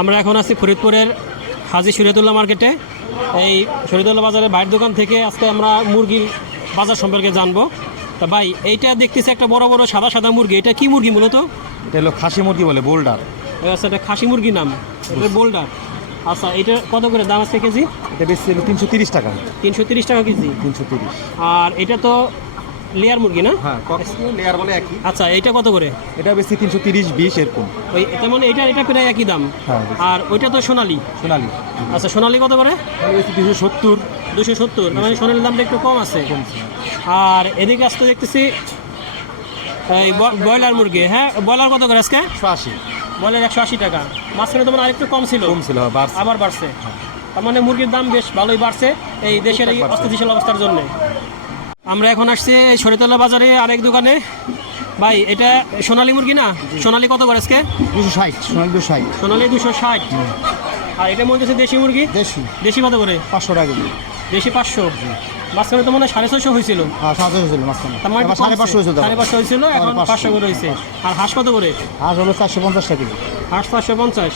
আমরা এখন আছি ফরিদপুরের হাজি শরীয়তুল্লাহ মার্কেটে। এই শরীয়তুল্লাহ বাজারের বাইরের দোকান থেকে আজকে আমরা মুরগির বাজার সম্পর্কে জানব। তা ভাই এইটা দেখতেছি একটা বড় বড় সাদা সাদা মুরগি। এটা কি মুরগি মূলত? এটা হলো খাসি মুরগি বলে বোল্ডার। আচ্ছা এটা খাসি মুরগি নাম। বোল্ডার। আচ্ছা এটা কত করে দাম আছে কেজি? এটা বেশি তিনশো তিরিশ টাকা। তিনশো তিরিশ টাকা কেজি। তিনশো তিরিশ। আর এটা তো লেয়ার মুরগি না? হ্যাঁ লেয়ার বলে একই। আচ্ছা এইটা কত করে? এটা বেশি তিনশো তিরিশ বিশ এরকম। ওই তার মানে এটা এটা প্রায় একই দাম। হ্যাঁ আর ওইটা তো সোনালি। সোনালি। আচ্ছা সোনালি কত করে? দুশো সত্তর। দুশো সত্তর। মানে সোনালির দামটা একটু কম আছে। আর এদিকে আসতে দেখতেছি এই ব্রয়লার মুরগি। হ্যাঁ ব্রয়লার কত করে আজকে? একশো আশি। ব্রয়লার একশো আশি টাকা। মাঝখানে তোমার আরেকটু কম ছিল। কম ছিল হ্যাঁ, আবার বাড়ছে। তার মানে মুরগির দাম বেশ ভালোই বাড়ছে এই দেশের এই। অস্থিতিশীল অবস্থার জন্য। আমরা এখন আসছি এই শরীতলা বাজারে আরেক দোকানে। ভাই এটা সোনালী মুরগি না? সোনালি কত করে আজকে? দুশো ষাট। সোনালি দুশো ষাট। সোনালী দুশো ষাট। আর এটা মধ্যে হচ্ছে দেশি মুরগি? দেশি। দেশি কত করে? পাঁচশো টাকা কেজি। দেশি পাঁচশো। মাঝখানে তো মনে হয় সাড়ে ছয়শো হয়েছিল। হ্যাঁ সাড়ে মানে সাড়ে পাঁচশো হয়েছিল সাড়ে পাঁচশো হয়েছিল এখন পাঁচশো। পাঁচশো করে হয়েছে। আর হাঁস কত করে? হাঁস হলো চারশো পঞ্চাশ টাকা কেজি। হাঁস পাঁচশো পঞ্চাশ।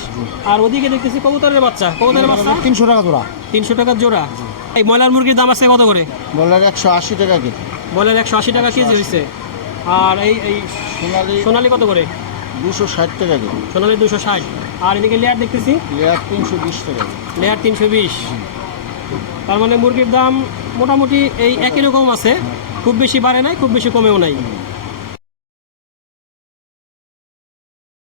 আর ওদিকে দেখতেছি কবুতরের বাচ্চা। কবুতরের বাচ্চা? তিনশো টাকা জোড়া। তিনশো টাকার জোড়া। এই ময়লার মুরগির দাম আছে কত করে? বলার একশো আশি টাকা কেজি। বলের একশো আশি টাকা কেজি হয়েছে আর এই এই সোনালি সোনালি কত করে? দুশো ষাট টাকা কেজি। সোনালি দুশো ষাট। আর এদিকে লেয়ার দেখতেছি। লেয়ার তিনশো বিশ টাকা লেয়ার তিনশো বিশ। তার মানে মুরগির দাম মোটামুটি এই একই রকম আছে। খুব বেশি বাড়ে নাই খুব বেশি কমেও নাই।